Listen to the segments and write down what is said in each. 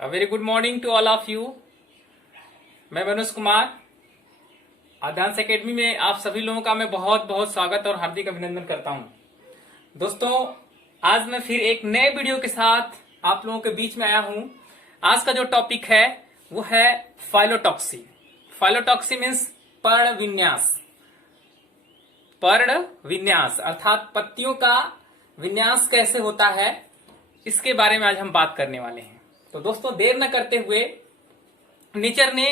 Very good morning to all of you. मैं Manoj Kumar आध्यांश academy में आप सभी लोगों का मैं बहुत बहुत स्वागत और हार्दिक अभिनंदन करता हूं। दोस्तों, आज मैं फिर एक नए वीडियो के साथ आप लोगों के बीच में आया हूं। आज का जो टॉपिक है वो है फाइलोटॉक्सी। फाइलोटॉक्सी मीन्स पर्ण विन्यास। पर्ण विन्यास अर्थात पत्तियों का विन्यास कैसे होता है, इसके बारे में आज हम बात करने वाले हैं। तो दोस्तों, देर न करते हुए नेचर ने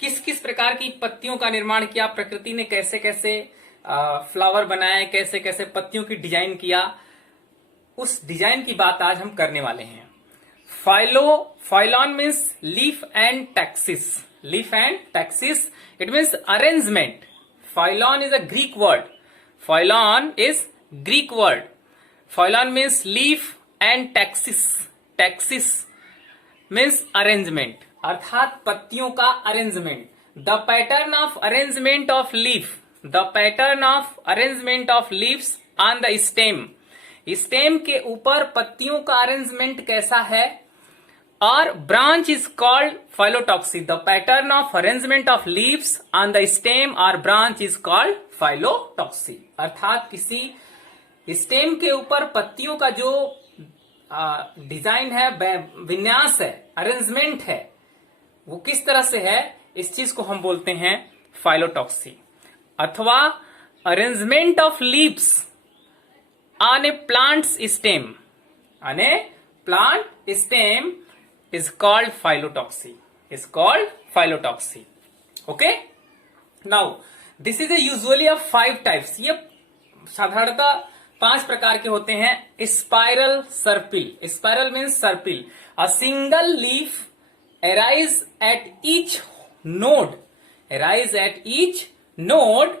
किस किस प्रकार की पत्तियों का निर्माण किया, प्रकृति ने कैसे कैसे फ्लावर बनाए, कैसे कैसे पत्तियों की डिजाइन किया, उस डिजाइन की बात आज हम करने वाले हैं। Phyllon means leaf and taxis. Leaf and taxis it means arrangement. Phyllon is a Greek word. Phyllon is Greek word. Phyllon means leaf and taxis. Taxis means arrangement अर्थात पत्तियों का arrangement. The pattern of arrangement of leaf. The pattern of arrangement of leaves on the stem. Stem के ऊपर पत्तियों का arrangement कैसा है। और branch is called phyllotaxy. The pattern of arrangement of leaves on the stem और branch is called फाइलोटॉक्सी। अर्थात किसी स्टेम के ऊपर पत्तियों का जो डिजाइन है, विन्यास है, अरेंजमेंट है, वो किस तरह से है, इस चीज को हम बोलते हैं फाइलोटॉक्सी। अथवा arrangement of leaves on a plant's stem. On a plant stem is called phyllotaxy. Is called phyllotaxy. Okay, now this is a usually of 5 types. ये साधारणतः 5 प्रकार के होते हैं। स्पाइरल सर्पिल। स्पाइरल मीन्स सर्पिल। अ single leaf arise at each node. Arise at each node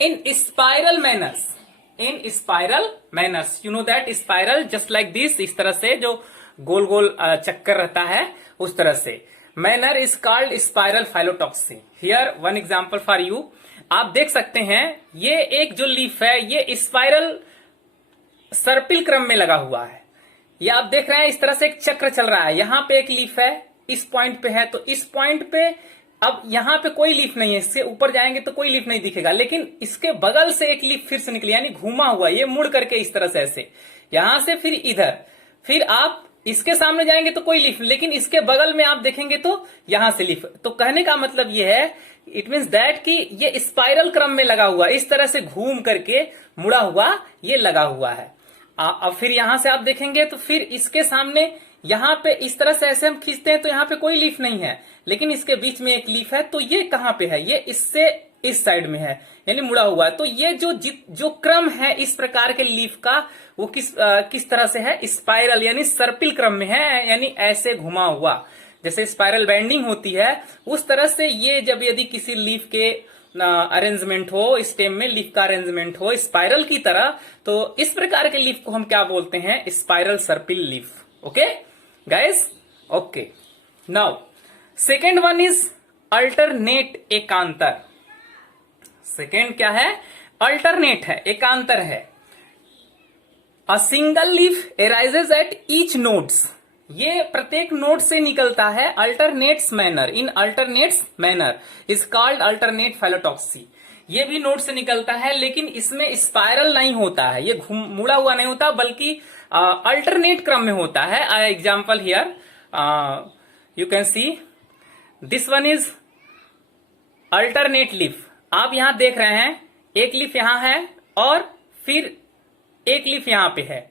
in spiral manners. In spiral manners. You know that spiral just like this. इस तरह से जो गोल गोल चक्कर रहता है उस तरह से। Manner is called spiral phyllotoxy. Here one example for you. आप देख सकते हैं ये एक जो लीफ है ये स्पाइरल सर्पिल क्रम में लगा हुआ है। ये आप देख रहे हैं इस तरह से एक चक्र चल रहा है। यहां पे एक लीफ है, इस पॉइंट पे है, तो इस पॉइंट पे अब यहां पे कोई लीफ नहीं है। इससे ऊपर जाएंगे तो कोई लीफ नहीं दिखेगा, लेकिन इसके बगल से एक लीफ फिर से निकली, यानी घूमा हुआ, ये मुड़ करके इस तरह से ऐसे, यहां से फिर इधर, फिर आप इसके सामने जाएंगे तो कोई लीफ, लेकिन इसके बगल में आप देखेंगे तो यहां से लीफ। तो कहने का मतलब ये है, इट मीन्स दैट कि ये स्पाइरल क्रम में लगा हुआ, इस तरह से घूम करके मुड़ा हुआ ये लगा हुआ है। अब फिर यहां से आप देखेंगे तो फिर इसके सामने यहां पे इस तरह से ऐसे हम खींचते हैं तो यहां पे कोई लीफ नहीं है, लेकिन इसके बीच में एक लीफ है। तो ये कहां पे है, ये इससे इस साइड में है, यानी मुड़ा हुआ है। तो ये जो क्रम है इस प्रकार के लीफ का, वो किस तरह से है, स्पाइरल यानी सर्पिल क्रम में है, यानी ऐसे घुमा हुआ। जैसे स्पाइरल बेंडिंग होती है उस तरह से ये जब यदि किसी लीफ के अरेंजमेंट हो, स्टेम में लीफ का अरेंजमेंट हो स्पाइरल की तरह, तो इस प्रकार के लीफ को हम क्या बोलते हैं, स्पाइरल सर्पिल leaf. Okay guys, okay. Now second one is alternate एकांतर। सेकेंड क्या है, अल्टरनेट है, एकांतर है। A single leaf arises at each nodes. ये प्रत्येक नोड से निकलता है। Alternates manner, in alternates manner is called alternate phyllotaxy. ये भी नोड से निकलता है, लेकिन इसमें स्पाइरल नहीं होता है, ये मुड़ा हुआ नहीं होता, बल्कि अल्टरनेट क्रम में होता है। Example here you can see this one is alternate leaf. आप यहां देख रहे हैं एक लीफ यहां है और फिर एक लीफ यहां पे है,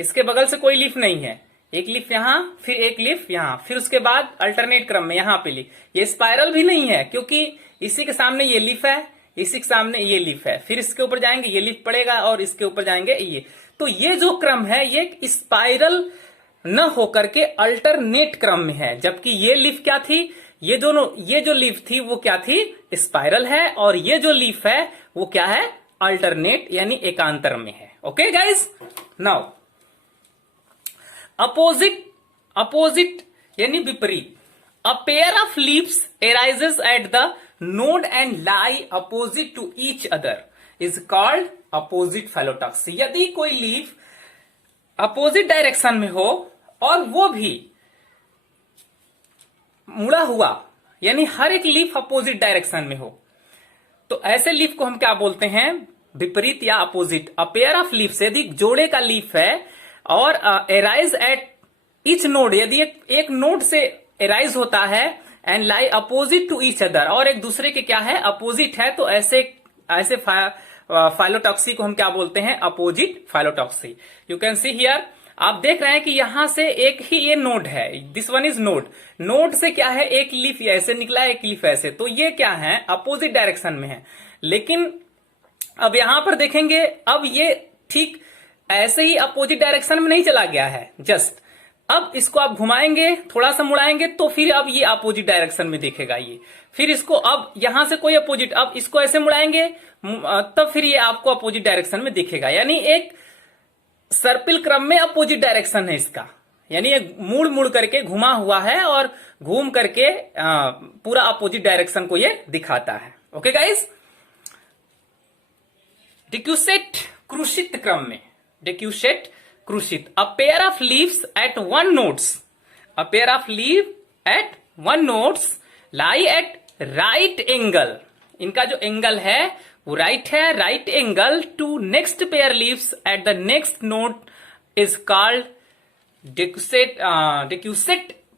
इसके बगल से कोई लीफ नहीं है, एक लीफ यहां, फिर एक लीफ यहां, फिर उसके बाद अल्टरनेट क्रम में यहां पे लीफ। ये स्पाइरल भी नहीं है क्योंकि इसी के सामने ये लीफ है, इसी के सामने ये लीफ है, फिर इसके ऊपर जाएंगे ये लीफ पड़ेगा और इसके ऊपर जाएंगे ये। तो ये जो क्रम है ये स्पाइरल न होकर के अल्टरनेट क्रम में है, जबकि ये लीफ क्या थी, ये जो लीफ थी वो क्या थी, स्पाइरल है, और ये जो लीफ है वो क्या है, अल्टरनेट यानी एकांतर में है। ओके गाइज, नाउ अपोजिट यानी विपरीत। A pair of leaves arises at the node and lie opposite to each other is called opposite phyllotaxy. यदि कोई लीफ अपोजिट डायरेक्शन में हो और वो भी मुड़ा हुआ, यानी हर एक लीफ अपोजिट डायरेक्शन में हो, तो ऐसे लीफ को हम क्या बोलते हैं, विपरीत या opposite. A pair of leaf, यदि जोड़े का लीफ है और एराइज एट ईच नोड, यदि एक नोड से एराइज होता है, and lie opposite to each other, और एक दूसरे के क्या है, अपोजिट है, तो ऐसे फाइलोटॉक्सी को हम क्या बोलते हैं, opposite phyllotaxy. You can see here, आप देख रहे हैं कि यहां से एक ही ये नोड है, this one is node, node से क्या है, एक लीफ ऐसे निकला, एक लीफ ऐसे, तो ये क्या है, अपोजिट डायरेक्शन में है। लेकिन अब यहां पर देखेंगे, अब ये ठीक ऐसे ही अपोजिट डायरेक्शन में नहीं चला गया है, जस्ट अब इसको आप घुमाएंगे, थोड़ा सा मुड़ाएंगे, तो फिर अब ये अपोजिट डायरेक्शन में दिखेगा ये, फिर इसको अब यहां से कोई अपोजिट, अब इसको ऐसे मुड़ाएंगे, तब फिर ये आपको अपोजिट डायरेक्शन में दिखेगा, यानी एक सर्पिल क्रम में अपोजिट डायरेक्शन है इसका, यानी ये मुड़ मुड़ करके घुमा हुआ है और घूम करके पूरा अपोजिट डायरेक्शन को ये दिखाता है। ओके गाइस, डिक्यूसेट क्रूशित क्रम में, डिक्यूसेट क्रूशित, a pair of leaves at one nodes, a pair of leaf at one nodes lie at right angle, इनका जो एंगल है वो राइट है, right angle to next pair leaves at the next node is called decussate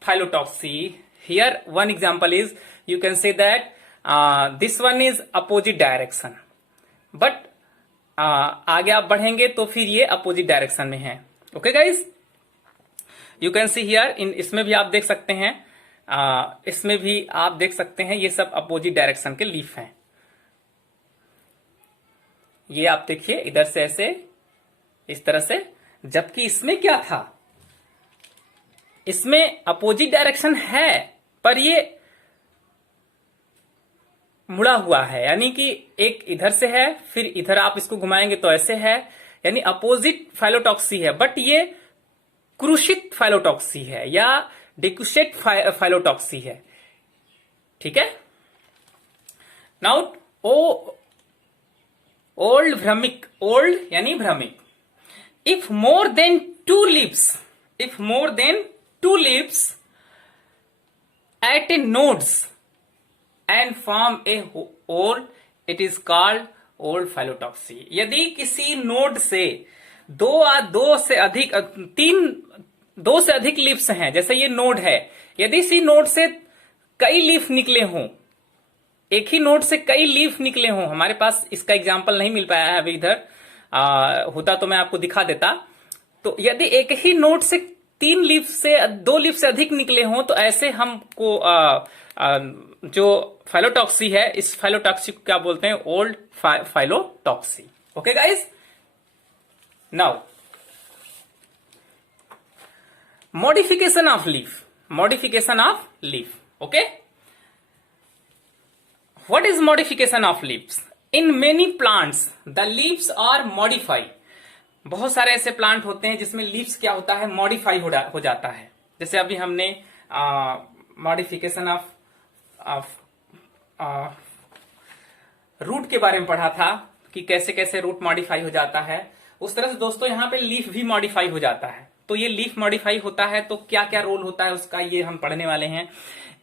phyllotaxy. Here one example is, you can say that this one is opposite direction, but आगे आप बढ़ेंगे तो फिर ये अपोजिट डायरेक्शन में है। Okay guys, you can see here, in इसमें भी आप देख सकते हैं, इसमें भी आप देख सकते हैं, ये सब अपोजिट डायरेक्शन के लीफ हैं। ये आप देखिए इधर से ऐसे इस तरह से, जबकि इसमें क्या था, इसमें अपोजिट डायरेक्शन है पर ये मुड़ा हुआ है, यानी कि एक इधर से है, फिर इधर आप इसको घुमाएंगे तो ऐसे है, यानी अपोजिट फाइलोटॉक्सी है, बट ये क्रूशित फाइलोटॉक्सी है या डिक्यूसेट फाइलोटॉक्सी है। ठीक है, नाउ ओल्ड भ्रमिक, ओल्ड यानी भ्रमिक, if more than two leaves, if more than two leaves at a nodes and form a whorled, it is called whorled phyllotaxy. यदि किसी नोड से दो से अधिक लीव्स हैं, जैसे ये नोड है, यदि इसी नोड से कई लीफ निकले हों, एक ही नोड से कई लीफ निकले हों, हमारे पास इसका एग्जाम्पल नहीं मिल पाया है अभी इधर, होता तो मैं आपको दिखा देता। तो यदि एक ही नोड से दो लीफ से अधिक निकले हों, तो ऐसे हमको जो फाइलोटॉक्सी है, इस फाइलोटॉक्सी को क्या बोलते हैं, whorled phyllotaxy. Okay guys, now modification of leaf, modification of leaf. Okay, what is modification of leaves? In many plants the leaves are modified, बहुत सारे ऐसे प्लांट होते हैं जिसमें लीव्स क्या होता है, मॉडिफाई हो जाता है। जैसे अभी हमने मॉडिफिकेशन ऑफ रूट के बारे में पढ़ा था कि कैसे कैसे रूट मॉडिफाई हो जाता है, उस तरह से दोस्तों यहाँ पे लीफ भी मॉडिफाई हो जाता है। तो ये लीफ मॉडिफाई होता है तो क्या क्या रोल होता है उसका, ये हम पढ़ने वाले हैं।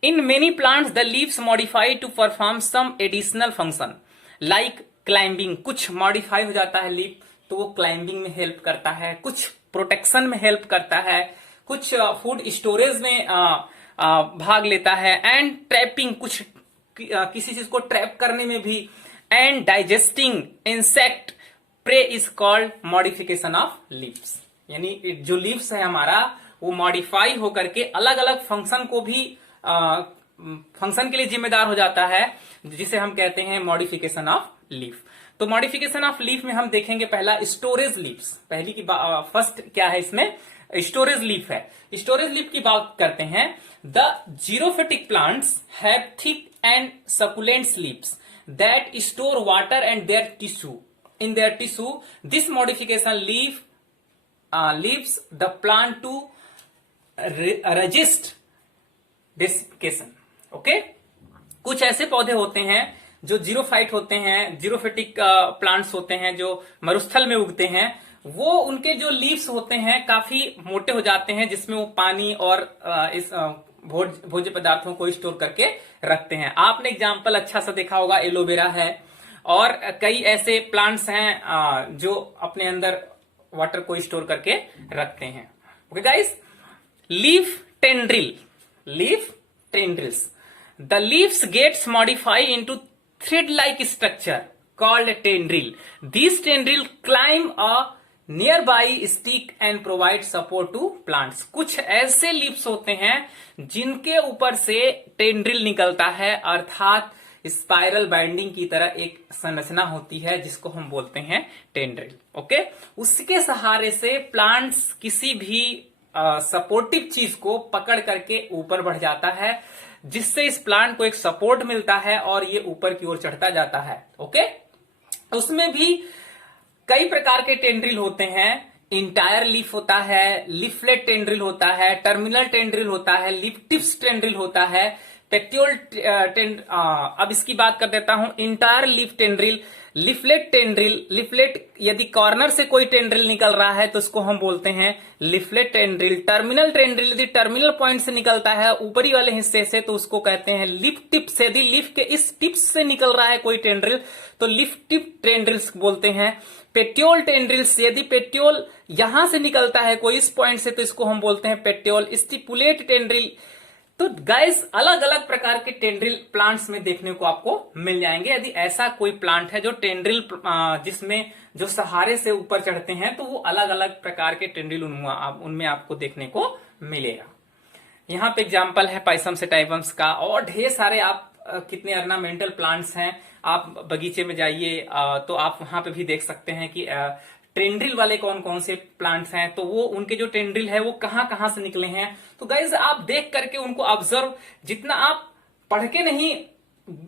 In many plants, the leaves modify to perform some additional function, like climbing. कुछ modify हो जाता है लीफ, तो वो क्लाइंबिंग में हेल्प करता है, कुछ प्रोटेक्शन में हेल्प करता है, कुछ फूड स्टोरेज में भाग लेता है, एंड ट्रैपिंग, कुछ किसी चीज को ट्रैप करने में भी, and digesting insect prey is called modification of leaves. यानी जो लीव्स है हमारा, वो मॉडिफाई होकर के अलग अलग फंक्शन को भी फंक्शन के लिए जिम्मेदार हो जाता है, जिसे हम कहते हैं मॉडिफिकेशन ऑफ लीफ। तो मॉडिफिकेशन ऑफ लीफ में हम देखेंगे पहला स्टोरेज लीव्स, पहली की फर्स्ट क्या है इसमें, स्टोरेज लीफ है। स्टोरेज लीफ की बात करते हैं। The xerophytic plants have thick and succulents leaves that store water and their tissue in their tissue. This modification leaves the plant to resist desiccation. Okay, कुछ ऐसे पौधे होते हैं जो जीरोफाइट होते हैं, जीरोफिटिक प्लांट्स होते हैं जो मरुस्थल में उगते हैं, वो उनके जो लीव्स होते हैं काफी मोटे हो जाते हैं, जिसमें वो पानी और इस भोज्य पदार्थों को स्टोर करके रखते हैं। आपने एग्जाम्पल अच्छा सा देखा होगा, एलोवेरा है और कई ऐसे प्लांट्स हैं जो अपने अंदर वाटर को स्टोर करके रखते हैं। Okay guys, leaf tendrils, the leaves gets modify into thread like structure called tendril. These tendril climb a nearby stick and provide support to plants. कुछ ऐसे लीव्स होते हैं जिनके ऊपर से टेंड्रिल निकलता है, अर्थात स्पाइरल बाइंडिंग की तरह एक संरचना होती है जिसको हम बोलते हैं टेंड्रिल। ओके, उसके सहारे से प्लांट्स किसी भी सपोर्टिव चीज को पकड़ करके ऊपर बढ़ जाता है, जिससे इस प्लांट को एक सपोर्ट मिलता है और ये ऊपर की ओर चढ़ता जाता है। ओके, उसमें भी कई प्रकार के टेंड्रिल होते हैं। इंटायर लीफ होता है, लीफलेट टेंड्रिल होता है, टर्मिनल टेंड्रिल होता है, लीफ टिप्स टेंड्रिल होता है, पेट्योल अब इसकी बात कर देता हूं। Entire leaf tendril, leaflet tendril, leaflet यदि कॉर्नर से कोई टेंड्रिल निकल रहा है तो उसको हम बोलते हैं लीफलेट टेंड्रिल। टर्मिनल टेंड्रिल यदि टर्मिनल पॉइंट से निकलता है ऊपरी वाले हिस्से से तो उसको कहते हैं लीफ टिप्स। यदि लीफ के इस टिप्स से निकल रहा है कोई टेंड्रिल तो लीफ टिप टेंड्रिल्स बोलते हैं। पेट्योल टेंड्रिल्स, यदि पेट्योल यहां से निकलता है कोई इस पॉइंट से तो इसको हम बोलते हैं पेट्योल। Stipulate tendril. तो गाइस, अलग अलग प्रकार के टेंड्रिल प्लांट्स में देखने को आपको मिल जाएंगे। यदि ऐसा कोई प्लांट है जो टेंड्रिल जिसमें जो सहारे से ऊपर चढ़ते हैं तो वो अलग अलग प्रकार के टेंड्रिल उनमें आपको देखने को मिलेगा। यहाँ पे एग्जाम्पल है पाइसम सेटाइवम्स का, और ढेर सारे आप कितने ऑर्नामेंटल प्लांट्स हैं। आप बगीचे में जाइए तो आप वहां पे भी देख सकते हैं कि टेंड्रिल वाले कौन कौन से प्लांट्स हैं, तो वो उनके जो टेंड्रिल है वो कहाँ कहाँ से निकले हैं। तो गाइज आप देख करके उनको ऑब्जर्व, जितना आप पढ़ के नहीं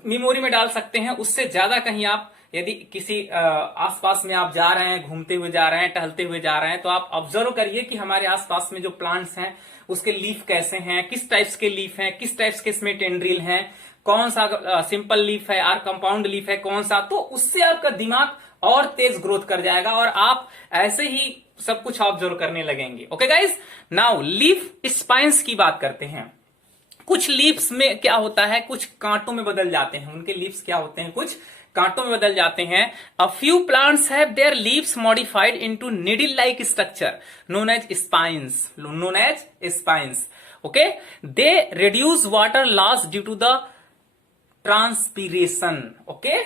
मेमोरी में डाल सकते हैं उससे ज्यादा कहीं आप यदि किसी आसपास में आप जा रहे हैं, घूमते हुए जा रहे हैं, टहलते हुए जा रहे हैं, तो आप ऑब्जर्व करिए कि हमारे आसपास में जो प्लांट्स हैं उसके लीफ कैसे हैं, किस टाइप्स के लीफ हैं, किस टाइप्स के इसमें टेंड्रिल हैं, कौन सा सिंपल लीफ है और कंपाउंड लीफ है कौन सा। तो उससे आपका दिमाग और तेज ग्रोथ कर जाएगा और आप ऐसे ही सब कुछ ऑब्जर्व करने लगेंगे। Okay guys, now leaf spines की बात करते हैं। कुछ लीव्स में क्या होता है, कुछ कांटों में बदल जाते हैं। उनके लीव्स क्या होते हैं, कुछ कांटों में बदल जाते हैं। A few plants have their leaves modified into needle like structure known as spines. Okay, they reduce water loss due to the transpiration. Okay,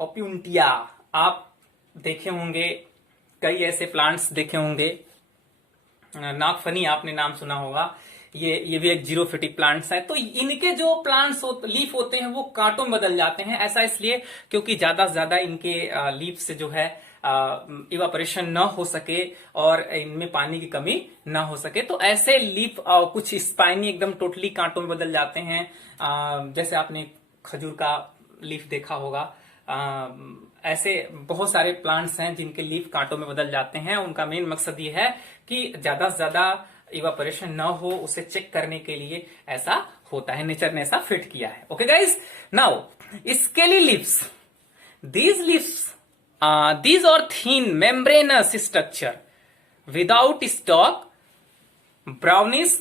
Opuntia आप देखे होंगे, कई ऐसे प्लांट्स देखे होंगे। नागफनी आपने नाम सुना होगा, ये भी एक जीरोफिटिक प्लांट्स है। तो इनके जो प्लांट्स लीफ होते हैं वो कांटों में बदल जाते हैं। ऐसा इसलिए क्योंकि ज्यादा से ज्यादा इनके लीफ से जो है इवापोरेशन न हो सके और इनमें पानी की कमी न हो सके। तो ऐसे लीफ कुछ स्पाइनी एकदम टोटली कांटों में बदल जाते हैं। जैसे आपने खजूर का लीफ देखा होगा। ऐसे बहुत सारे प्लांट्स हैं जिनके लीफ कांटों में बदल जाते हैं। उनका मेन मकसद ये है कि ज्यादा से ज्यादा इवापोरेशन न हो, उसे चेक करने के लिए ऐसा होता है। नेचर ने ऐसा फिट किया है। Okay guys, now scaly leaves, these are thin membranous structure without stalk, brownish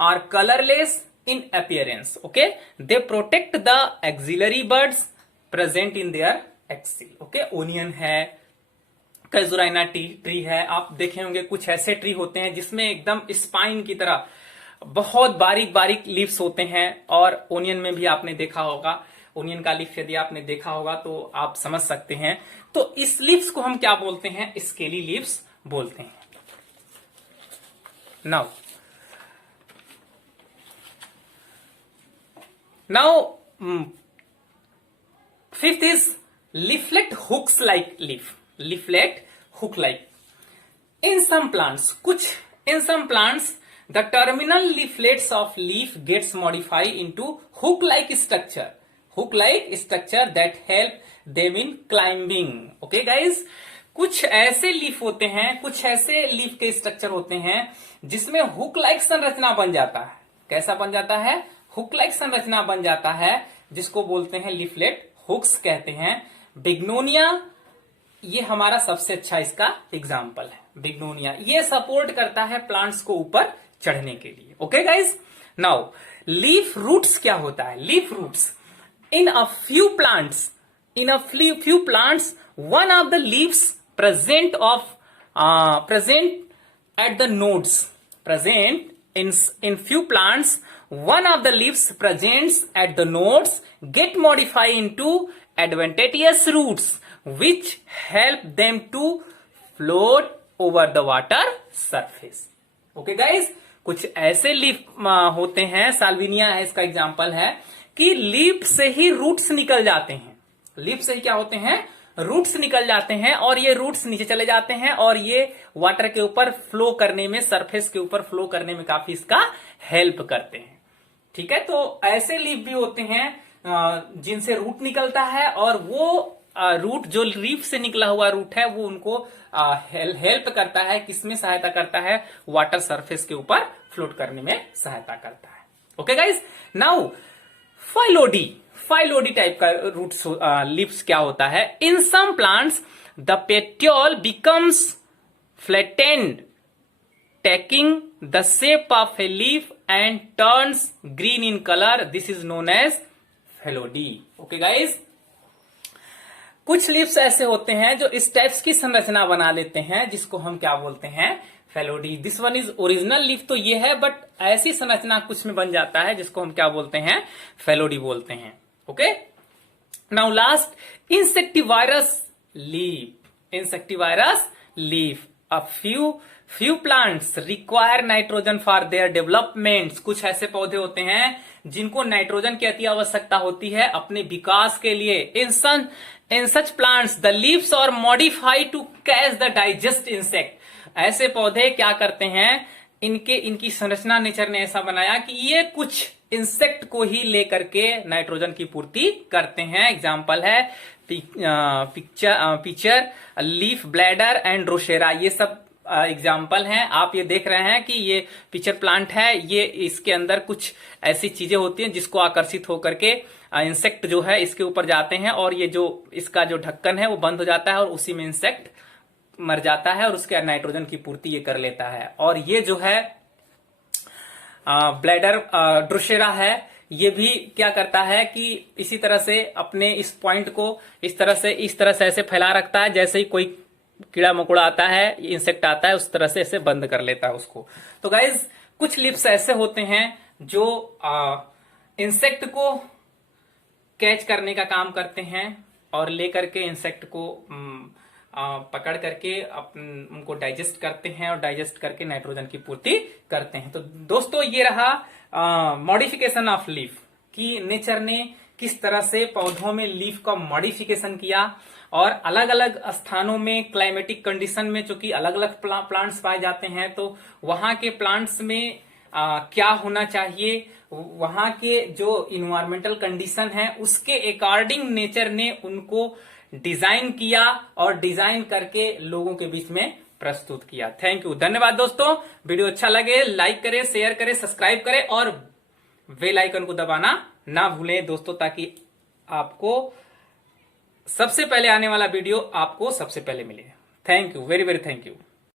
or colorless in appearance. Okay, they protect the axillary buds present in their axil. Okay, onion है, casuarina tree है। आप देखे होंगे कुछ ऐसे tree होते हैं जिसमें एकदम स्पाइन की तरह बहुत बारीक बारीक लीव्स होते हैं। और ओनियन में भी आपने देखा होगा, ओनियन का लीफ यदि आपने देखा होगा तो आप समझ सकते हैं। तो इस लीव्स को हम क्या बोलते हैं, स्केली लीव्स बोलते हैं। Now fifth is leaflet hooks like leaf. Leaflet hook like in some plants, the terminal leaflets of leaf gets modified into hook-like structure that help them in climbing. Okay guys, कुछ ऐसे leaf होते हैं, कुछ ऐसे leaf के structure होते हैं जिसमें हुक लाइक संरचना बन जाता है। कैसा बन जाता है, हुक लाइक संरचना बन जाता है, जिसको बोलते हैं लीफलेट हुक्स कहते हैं। बिग्नोनिया ये हमारा सबसे अच्छा इसका एग्जाम्पल है। बिग्नोनिया ये सपोर्ट करता है प्लांट्स को ऊपर चढ़ने के लिए। Okay guys, now leaf roots क्या होता है? Leaf roots in a few plants, one of the leaves present at the nodes, present in few plants, one of the leaves presents at the nodes get modified into advantageous roots which help them to float over the water surface. Okay guys, कुछ ऐसे leaf होते हैं, Salvinia है इसका example है, कि leaf से ही roots निकल जाते हैं। लीफ से ही क्या होते हैं? रूट्स निकल जाते हैं, और ये रूट्स नीचे चले जाते हैं और ये वाटर के ऊपर फ्लो करने में, सरफेस के ऊपर फ्लो करने में काफी इसका हेल्प करते हैं। ठीक है, तो ऐसे लीफ भी होते हैं जिनसे रूट निकलता है, और वो रूट जो लीफ से निकला हुआ रूट है वो उनको हेल्प करता है, किसमें सहायता करता है? वाटर सरफेस के ऊपर फ्लोट करने में सहायता करता है। Okay guys, now phyllode type का रूट्स लीव्स क्या होता है? In some plants the petiole becomes flattened taking the shape of a leaf and turns green in colour, this is known as phyllode. Okay guys, कुछ leaves ऐसे होते हैं जो इस टाइप्स की संरचना बना लेते हैं, जिसको हम क्या बोलते हैं? Phyllode. This one is original leaf तो ये है, बट ऐसी संरचना कुछ में बन जाता है जिसको हम क्या बोलते हैं? फेलोडी बोलते हैं। Okay, now last, insectivorous leaf. A few plants require nitrogen for their development. कुछ ऐसे पौधे होते हैं जिनको नाइट्रोजन की अति आवश्यकता होती है अपने विकास के लिए। In such plants the leaves are modified to catch the digest insect. ऐसे पौधे क्या करते हैं? इनकी संरचना नेचर ने ऐसा बनाया कि ये कुछ इंसेक्ट को ही लेकर के नाइट्रोजन की पूर्ति करते हैं। एग्जाम्पल है picture, leaf bladder and Drosera, ये सब एग्जाम्पल हैं। आप ये देख रहे हैं कि ये पिक्चर प्लांट है, ये इसके अंदर कुछ ऐसी चीजें होती हैं जिसको आकर्षित होकर के इंसेक्ट जो है इसके ऊपर जाते हैं, और ये जो इसका जो ढक्कन है वो बंद हो जाता है और उसी में इंसेक्ट मर जाता है और उसके नाइट्रोजन की पूर्ति ये कर लेता है। और ये जो है ब्लैडर ड्रोसेरा है, ये भी क्या करता है कि इसी तरह से अपने इस पॉइंट को इस तरह से ऐसे फैला रखता है, जैसे ही कोई कीड़ा मकोड़ा आता है, इंसेक्ट आता है, उस तरह से ऐसे बंद कर लेता है उसको। तो गाइज, कुछ लीव्स ऐसे होते हैं जो इंसेक्ट को कैच करने का काम करते हैं और लेकर के इंसेक्ट को पकड़ करके उनको डाइजेस्ट करते हैं और डाइजेस्ट करके नाइट्रोजन की पूर्ति करते हैं। तो दोस्तों, ये रहा मॉडिफिकेशन ऑफ लीफ, कि नेचर ने किस तरह से पौधों में लीफ का मॉडिफिकेशन किया, और अलग अलग स्थानों में क्लाइमेटिक कंडीशन में चूंकि अलग अलग प्लांट्स पाए जाते हैं, तो वहां के प्लांट्स में क्या होना चाहिए, वहां के जो इन्वायरमेंटल कंडीशन है उसके अकॉर्डिंग नेचर ने उनको डिजाइन किया और डिजाइन करके लोगों के बीच में प्रस्तुत किया। थैंक यू, धन्यवाद दोस्तों। वीडियो अच्छा लगे लाइक करें, शेयर करें, सब्सक्राइब करें और बेल आइकन को दबाना ना भूलें दोस्तों, ताकि आपको सबसे पहले आने वाला वीडियो आपको सबसे पहले मिले। Thank you, very very thank you.